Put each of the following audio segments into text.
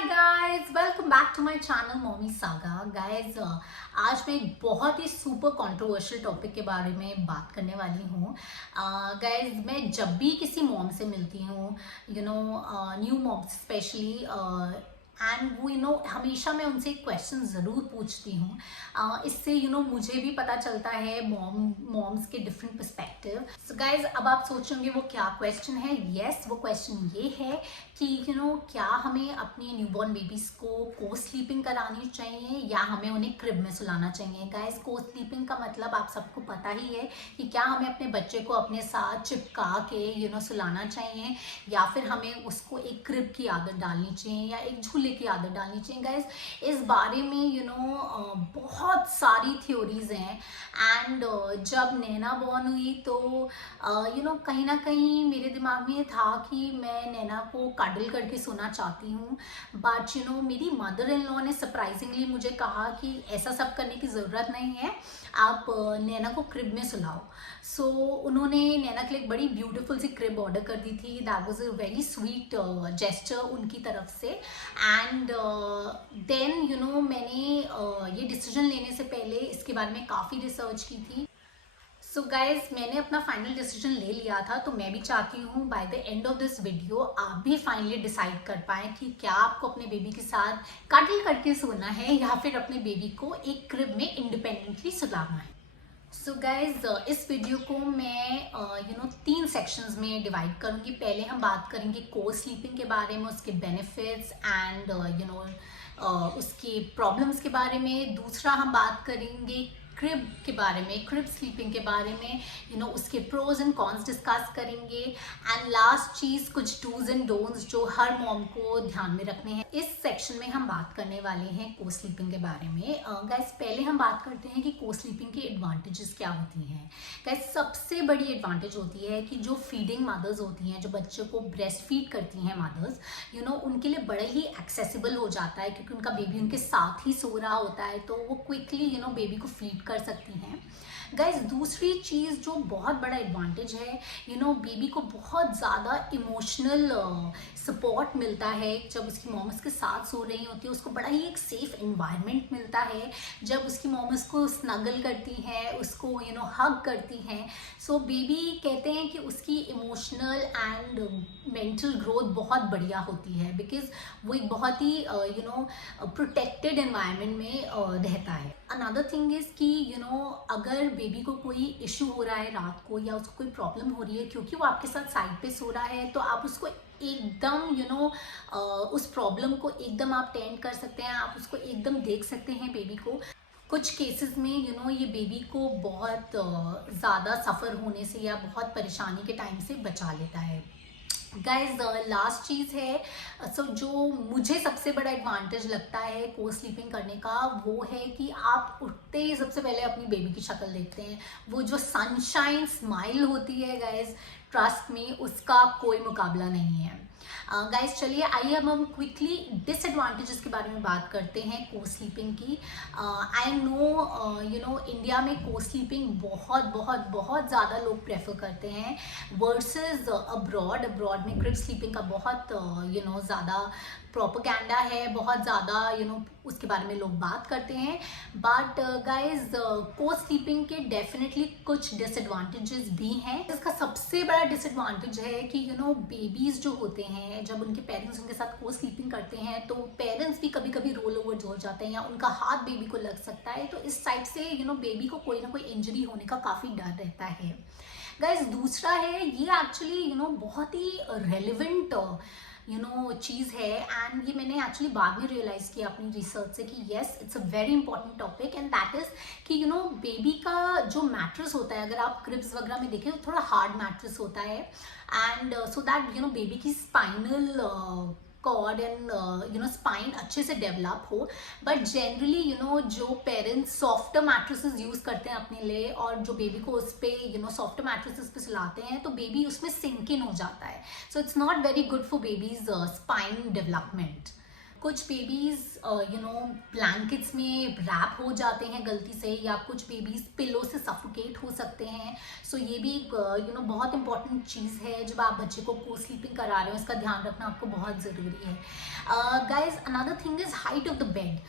Hi guys, welcome back to my channel mommy saga. Guys, आज मैं एक बहुत ही सुपर कंट्रोवर्शियल टॉपिक के बारे में बात करने वाली हूँ। गाइस, मैं जब भी किसी मॉम से मिलती हूँ, न्यू मॉम स्पेशली, एंड वो हमेशा मैं उनसे एक क्वेश्चन ज़रूर पूछती हूँ। इससे मुझे भी पता चलता है मॉम्स के डिफरेंट पर्सपेक्टिव। सो गाइज, अब आप सोचेंगे वो क्या क्वेश्चन है। यस, वो क्वेश्चन ये है कि क्या हमें अपने न्यूबॉर्न बेबीज को स्लीपिंग करानी चाहिए या हमें उन्हें क्रिब में सुलाना चाहिए। गाइज, को स्लीपिंग का मतलब आप सबको पता ही है कि क्या हमें अपने बच्चे को अपने साथ चिपका के सुलाना चाहिए या फिर हमें उसको एक क्रिब की आदत डालनी चाहिए या एक झूले की आदत डालनी चाहिए। गाइज, इस बारे में बहुत सारी थ्योरीज हैं। एंड जब नैना बॉर्न हुई तो कहीं ना कहीं मेरे दिमाग में ये था कि मैं नैना को कडल करके सोना चाहती हूँ, बट मेरी मदर इन लॉ ने सरप्राइजिंगली मुझे कहा कि ऐसा सब करने की ज़रूरत नहीं है, आप नैना को क्रिब में सुलाओ। सो उन्होंने नैना के लिए एक बड़ी ब्यूटीफुल सी क्रिब ऑर्डर कर दी थी। That was a very sweet gesture उनकी तरफ से। एंड देन मैंने ये डिसीजन लेने से पहले इसके बारे में काफ़ी रिसर्च की थी। सो गाइज, मैंने अपना फाइनल डिसीजन ले लिया था, तो मैं भी चाहती हूँ by the end of this video आप भी फाइनली डिसाइड कर पाएँ कि क्या आपको अपने बेबी के साथ कडल करके सोना है या फिर अपने बेबी को एक क्रिब में इंडिपेंडेंटली सुलाना है। सो गाइज, इस वीडियो को मैं 3 सेक्शंस में डिवाइड करूँगी। पहले हम बात करेंगे को स्लीपिंग के बारे में, उसके बेनिफिट्स एंड उसके प्रॉब्लम्स के बारे में। दूसरा हम बात करेंगे क्रिब के बारे में, क्रिब स्लीपिंग के बारे में, उसके प्रोज एंड कॉन्स डिस्कस करेंगे। एंड लास्ट चीज़, कुछ डूज एंड डोंट्स जो हर मॉम को ध्यान में रखने हैं। इस सेक्शन में हम बात करने वाले हैं को स्लीपिंग के बारे में। गाइस, पहले हम बात करते हैं कि को स्लीपिंग के एडवांटेजेस क्या होती हैं। गाइस, सबसे बड़ी एडवांटेज होती है कि जो फीडिंग मदर्स होती हैं, जो बच्चे को ब्रेस्ट फीड करती हैं मदर्स, उनके लिए बड़े ही एक्सेसिबल हो जाता है क्योंकि उनका बेबी उनके साथ ही सो रहा होता है, तो वो क्विकली बेबी को फीड कर सकती हैं। गाइज, दूसरी चीज़ जो बहुत बड़ा एडवांटेज है, बेबी को बहुत ज़्यादा इमोशनल सपोर्ट मिलता है जब उसकी मॉम उसके साथ सो रही होती है। उसको बड़ा ही एक सेफ एनवायरनमेंट मिलता है जब उसकी मॉम उसको स्नगल करती है, उसको हग करती हैं। सो बेबी कहते हैं कि उसकी इमोशनल एंड मेंटल ग्रोथ बहुत बढ़िया होती है बिकॉज वो एक बहुत ही प्रोटेक्टेड एनवायरनमेंट में रहता है। अनदर थिंग इज़ कि अगर बेबी को कोई इशू हो रहा है रात को या उसको कोई प्रॉब्लम हो रही है क्योंकि वो आपके साथ साइड पे सो रहा है, तो आप उसको एकदम उस प्रॉब्लम को एकदम आप टेंड कर सकते हैं, आप उसको एकदम देख सकते हैं बेबी को। कुछ केसेस में ये बेबी को बहुत ज़्यादा सफ़र होने से या बहुत परेशानी के टाइम से बचा लेता है। गाइज, लास्ट चीज़ है, जो मुझे सबसे बड़ा एडवांटेज लगता है को स्लीपिंग करने का, वो है कि आप उठते ही सबसे पहले अपनी बेबी की शक्ल देखते हैं। वो जो सनशाइन स्माइल होती है गाइज, ट्रस्ट में उसका कोई मुकाबला नहीं है। गाइज, चलिए आइए अब हम क्विकली डिसएडवांटेजेस के बारे में बात करते हैं को स्लीपिंग की। आई नो इंडिया में को स्लीपिंग बहुत बहुत बहुत ज़्यादा लोग प्रेफर करते हैं वर्सेस अब्रॉड में क्रिब स्लीपिंग का बहुत ज़्यादा प्रोपेगेंडा है, बहुत ज़्यादा उसके बारे में लोग बात करते हैं। बट गाइज, को स्लीपिंग के डेफिनेटली कुछ डिसएडवांटेजेस भी हैं। इसका सबसे बड़ा डिसएडवांटेज है कि बेबीज जो होते हैं, जब उनके पेरेंट्स उनके साथ को स्लीपिंग करते हैं तो पेरेंट्स भी कभी कभी रोल ओवर हो जाते हैं या उनका हाथ बेबी को लग सकता है, तो इस साइड से बेबी को कोई ना कोई इंजरी होने का काफ़ी डर रहता है। गाइज, दूसरा है ये एक्चुअली बहुत ही रेलिवेंट चीज़ है, एंड ये मैंने एक्चुअली बाद में रियलाइज़ किया अपनी रिसर्च से कि yes, it's a very important topic, and that is कि बेबी का जो मैट्रेस होता है, अगर आप क्रिब्स वगैरह में देखें तो थोड़ा हार्ड मैट्रेस होता है, एंड सो दैट बेबी की स्पाइनल कॉर्ड एंड स्पाइन अच्छे से डेवलप हो। बट जनरली जो पेरेंट्स सॉफ्ट मैट्रेसेस यूज़ करते हैं अपने लिए और जो बेबी को उस पर सॉफ्ट मैट्रेसेस पे सुलाते हैं, तो बेबी उसमें सिंक इन हो जाता है। So it's not very good for babies spine development. कुछ बेबीज ब्लैंकेट्स में रैप हो जाते हैं गलती से, या कुछ बेबीज पिलो से सफोकेट हो सकते हैं। सो ये भी बहुत इंपॉर्टेंट चीज़ है जब आप बच्चे को को स्लीपिंग करा रहे हो, इसका ध्यान रखना आपको बहुत ज़रूरी है। Guys another thing is height of the bed.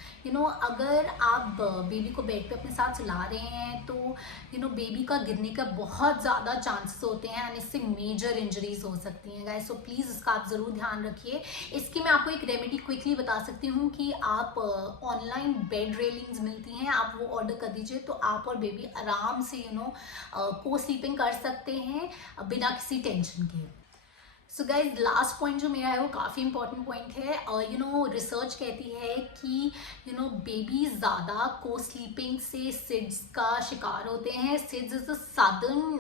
अगर आप बेबी को बेड पे अपने साथ सुला रहे हैं तो बेबी का गिरने का बहुत ज़्यादा चांसेस होते हैं एंड इससे मेजर इंजरीज हो सकती हैं गाइज। सो प्लीज़ इसका आप ज़रूर ध्यान रखिए। इसकी मैं आपको एक रेमेडी क्विकली बता सकती हूँ कि आप ऑनलाइन बेड रेलिंग्स मिलती हैं, आप वो ऑर्डर कर दीजिए तो आप और बेबी आराम से को स्लीपिंग कर सकते हैं बिना किसी टेंशन के। सो गाइज लास्ट पॉइंट जो मेरा है वो काफ़ी इंपॉर्टेंट पॉइंट है। रिसर्च कहती है कि बेबी ज़्यादा को स्लीपिंग से सिड्स का शिकार होते हैं। Seeds is the sudden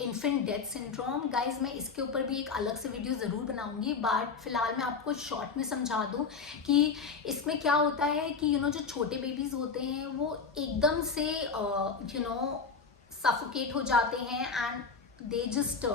infant death syndrome. Guys मैं इसके ऊपर भी एक अलग से वीडियो ज़रूर बनाऊंगी, बट फिलहाल मैं आपको शॉर्ट में समझा दूं कि इसमें क्या होता है कि जो छोटे बेबीज़ होते हैं वो एकदम से सफोकेट हो जाते हैं and they just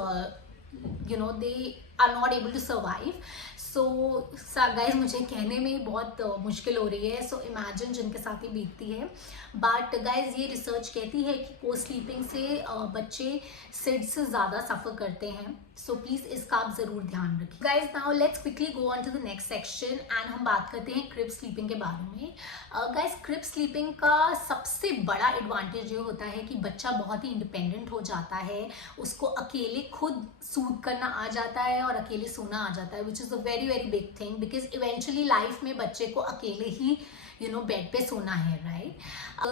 they are not able to survive. So guys मुझे कहने में बहुत मुश्किल हो रही है, सो इमेजिन जिनके साथ ही बीतती है। बट गाइज ये रिसर्च कहती है कि को स्लीपिंग से बच्चे सिड से ज़्यादा सफ़र करते हैं। सो प्लीज़ इसका आप ज़रूर ध्यान रखिए। Guys now let's quickly go on to the next section and हम बात करते हैं क्रिब स्लीपिंग के बारे में। गाइज क्रिब स्लीपिंग का सबसे बड़ा एडवांटेज ये होता है कि बच्चा बहुत ही इंडिपेंडेंट हो जाता है, उसको अकेले खुद सूद करना आ जाता है और अकेले सोना आ जाता है, which is a very very big thing because eventually life में बच्चे को अकेले ही बेड पे सोना है, राइट।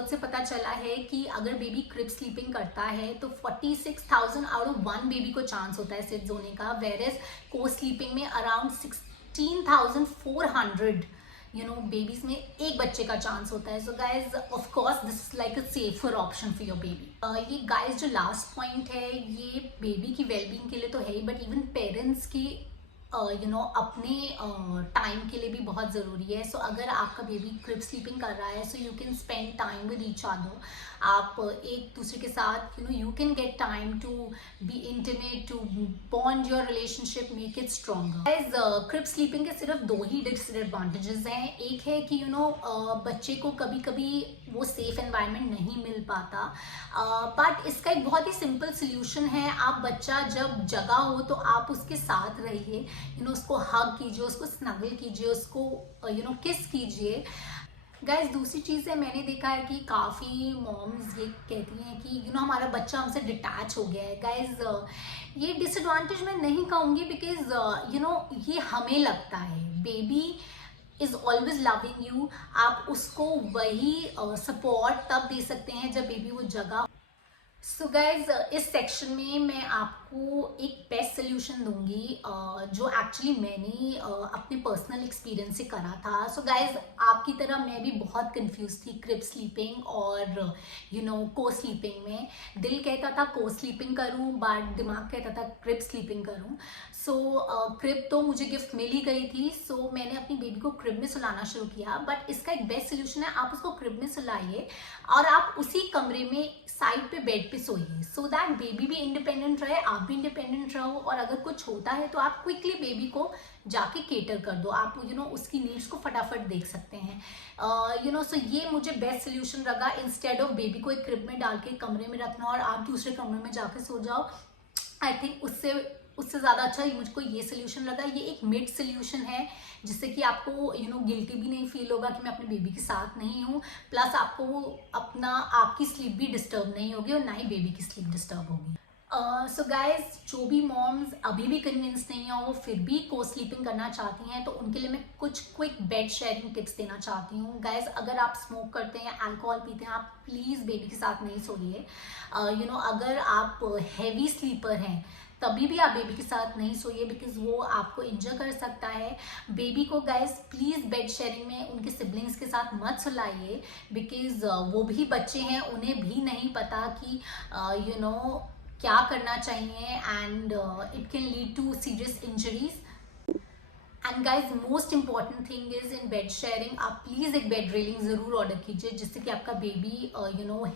से पता चला है कि अगर बेबी क्रिब स्लीपिंग करता है तो 46,000 आउट ऑफ 1 बेबी को चांस होता है सिड होने का, वेयर एज को स्लीपिंग में अराउंड 16,400 बेबीज में एक बच्चे का चांस होता है। So guys of course this is like a safer option for your baby. ये गाइज जो लास्ट पॉइंट है ये बेबी की वेलबींग के लिए तो है ही, बट इवन पेरेंट्स की अपने टाइम के लिए भी बहुत ज़रूरी है। सो अगर आपका बेबी क्रिब स्लीपिंग कर रहा है so you can spend time with each other. आप एक दूसरे के साथ you can get time to be intimate, to bond your relationship, make it stronger. Crib sleeping के सिर्फ 2 ही डिसएडवांटेजेस हैं। एक है कि बच्चे को कभी कभी वो सेफ एनवायरनमेंट नहीं मिल पाता, बट इसका एक बहुत ही सिंपल सोल्यूशन है। आप बच्चा जब जगा हो तो आप उसके साथ रहिए, उसको हग कीजिए, उसको स्नगल कीजिए, उसको किस कीजिए। गाइज दूसरी चीज़ है, मैंने देखा है कि काफ़ी मॉम्स ये कहती हैं कि हमारा बच्चा हमसे डिटैच हो गया है। गाइज ये डिसएडवांटेज मैं नहीं कहूँगी बिकॉज ये हमें लगता है। Baby is always loving you. आप उसको वही सपोर्ट तब दे सकते हैं जब बेबी वो जगह। सो गाइज इस सेक्शन में मैं आपको एक बेस्ट सोल्यूशन दूंगी जो एक्चुअली मैंने अपने पर्सनल एक्सपीरियंस से करा था। सो गाइज आपकी तरह मैं भी बहुत कंफ्यूज थी क्रिब स्लीपिंग और को स्लीपिंग में। दिल कहता था को स्लीपिंग करूं बट दिमाग कहता था क्रिब स्लीपिंग करूं। सो क्रिब तो मुझे गिफ्ट मिल ही गई थी, सो मैंने अपनी बेबी को क्रिब में सुलाना शुरू किया। बट इसका एक बेस्ट सोल्यूशन है, आप उसको क्रिब में सुलाइए और आप उसी कमरे में साइड पे बेड पे सोइए, सो दैट बेबी भी इंडिपेंडेंट रहे, आप भी इंडिपेंडेंट रहो, और अगर कुछ होता है तो आप क्विकली बेबी को जाके केटर कर दो। आप उसकी नीड्स को फटाफट देख सकते हैं। सो ये मुझे बेस्ट सोल्यूशन लगा, इंस्टेड ऑफ बेबी को एक क्रिब में डाल के कमरे में रखना और आप दूसरे कमरे में जाके सो जाओ। आई थिंक उससे ज़्यादा अच्छा मुझको ये सोल्यूशन लगा। ये एक मिड सोल्यूशन है जिससे कि आपको गिल्टी भी नहीं फील होगा कि मैं अपने बेबी के साथ नहीं हूँ, प्लस आपको आपकी स्लीप भी डिस्टर्ब नहीं होगी और ना ही बेबी की स्लीप डिस्टर्ब होगी। सो गाइज जो भी मॉम्स अभी भी कन्विंस नहीं है वो फिर भी को स्लीपिंग करना चाहती हैं तो उनके लिए मैं कुछ क्विक बेड शेयरिंग टिप्स देना चाहती हूँ। गाइज अगर आप स्मोक करते हैं, अल्कोहल पीते हैं, आप प्लीज़ बेबी के साथ नहीं सोइए। अगर आप हैवी स्लीपर हैं तभी भी आप बेबी के साथ नहीं सोइए बिकॉज वो आपको इंजर कर सकता है। बेबी को गाइज प्लीज़ बेड शेयरिंग में उनके सिबलिंग्स के साथ मत सुलाइए बिकॉज वो भी बच्चे हैं, उन्हें भी नहीं पता कि क्या करना चाहिए and it can lead to serious injuries. And guys most important thing is in bed sharing, आप प्लीज़ एक बेड रेलिंग ज़रूर ऑर्डर कीजिए जिससे कि आपका बेबी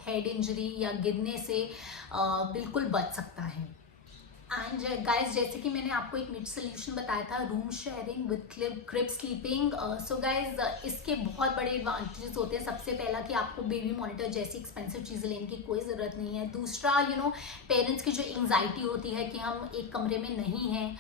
हेड इंजरी या गिरने से बिल्कुल बच सकता है। एंड गाइज जैसे कि मैंने आपको एक मिड सोल्यूशन बताया था, room sharing with crib sleeping. So guys इसके बहुत बड़े एडवांटेजेस होते हैं। सबसे पहला कि आपको बेबी मॉनिटर जैसी एक्सपेंसिव चीज़ें लेने की कोई ज़रूरत नहीं है। दूसरा पेरेंट्स की जो एंग्जाइटी होती है कि हम एक कमरे में नहीं हैं,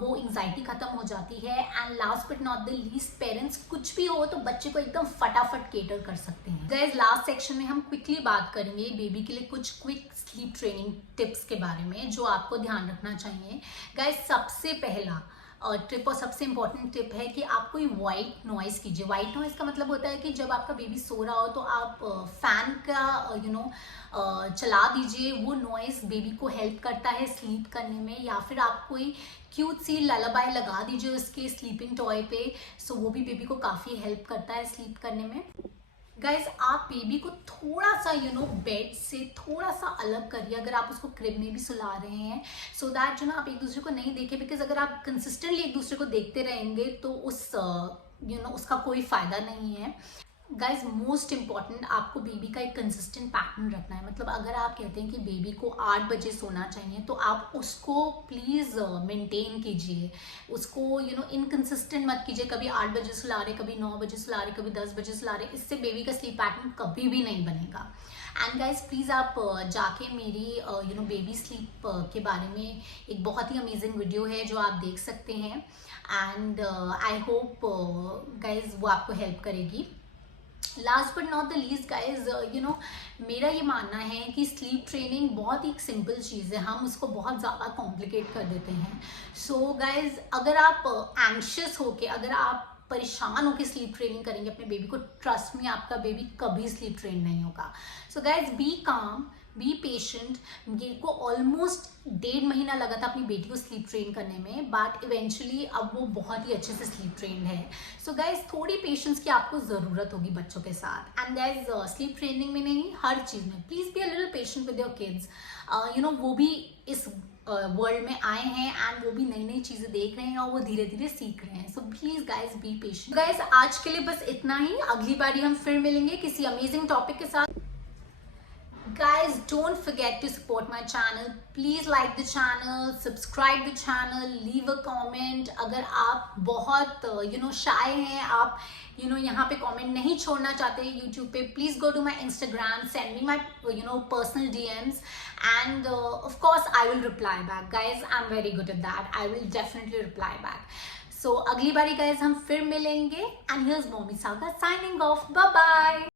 वो एंग्जाइटी खत्म हो जाती है। And last but not the least, parents कुछ भी हो तो बच्चे को एकदम फटाफट केटर कर सकते हैं। गाइज लास्ट सेक्शन में हम क्विकली बात करेंगे बेबी के लिए कुछ क्विक स्लीप ट्रेनिंग टिप्स के बारे में जो आपको ध्यान रखना चाहिए। गाइज सबसे पहला टिप और सबसे इंपॉर्टेंट टिप है कि आप कोई वाइट नॉइज कीजिए। वाइट नॉइज का मतलब होता है कि जब आपका बेबी सो रहा हो तो आप फैन का चला दीजिए। वो नॉइज बेबी को हेल्प करता है स्लीप करने में। या फिर आप कोई क्यूट सी ललाबाई लगा दीजिए उसके स्लीपिंग टॉय पे, सो वो भी बेबी को काफ़ी हेल्प करता है स्लीप करने में। गाइज आप बेबी को थोड़ा सा बेड से थोड़ा सा अलग करिए अगर आप उसको क्रिब में भी सुला रहे हैं, सो दैट आप एक दूसरे को नहीं देखें। बिकॉज अगर आप कंसिस्टेंटली एक दूसरे को देखते रहेंगे तो उसका कोई फायदा नहीं है। गाइज मोस्ट इंपॉर्टेंट, आपको बेबी का एक कंसिस्टेंट पैटर्न रखना है। मतलब अगर आप कहते हैं कि बेबी को 8 बजे सोना चाहिए तो आप उसको प्लीज़ मेंटेन कीजिए। उसको इनकंसिस्टेंट मत कीजिए, कभी 8 बजे सुला रहे, कभी 9 बजे सुला रहे, कभी 10 बजे सुला रहे। इससे बेबी का स्लीप पैटर्न कभी भी नहीं बनेगा। एंड गाइज प्लीज़ आप जाके मेरी बेबी स्लीप के बारे में एक बहुत ही अमेजिंग वीडियो है जो आप देख सकते हैं। एंड आई होप गाइज वो आपको हेल्प करेगी। Last but not the least guys मेरा ये मानना है कि स्लीप ट्रेनिंग बहुत ही सिंपल चीज़ है, हम उसको बहुत ज़्यादा कॉम्प्लिकेट कर देते हैं। सो गाइज अगर आप एंग्शियस होके, अगर आप परेशान होकर स्लीप ट्रेनिंग करेंगे अपने बेबी को, ट्रस्ट में आपका बेबी कभी स्लीप ट्रेन नहीं होगा। सो गाइज बी काम, बी पेशेंट। मेरे को ऑलमोस्ट 1.5 महीना लगा था अपनी बेटी को स्लीप ट्रेन करने में, बट इवेंचुअली अब वो बहुत ही अच्छे से स्लीप ट्रेन है। सो गाइज थोड़ी पेशेंस की आपको ज़रूरत होगी बच्चों के साथ। एंड गाइज स्लीप ट्रेनिंग में नहीं, हर चीज़ में please be a little patient with your kids. वो भी इस वर्ल्ड में आए हैं एंड वो भी नई नई चीज़ें देख रहे हैं और वो धीरे धीरे सीख रहे हैं। So please guys be patient. Guys आज के लिए बस इतना ही। अगली बारी हम फिर मिलेंगे किसी अमेजिंग टॉपिक के साथ। Guys, don't forget to support my channel. Please like the channel, subscribe the channel, leave a comment. अगर आप बहुत shy हैं, आप यहाँ पे comment नहीं छोड़ना चाहते YouTube पे, please go to my Instagram, send me my personal DMs, and of course I will reply back. Guys, I'm very good at that. I will definitely reply back. So अगली बारी guys हम फिर मिलेंगे, and here's Mommy Saga signing off. Bye bye.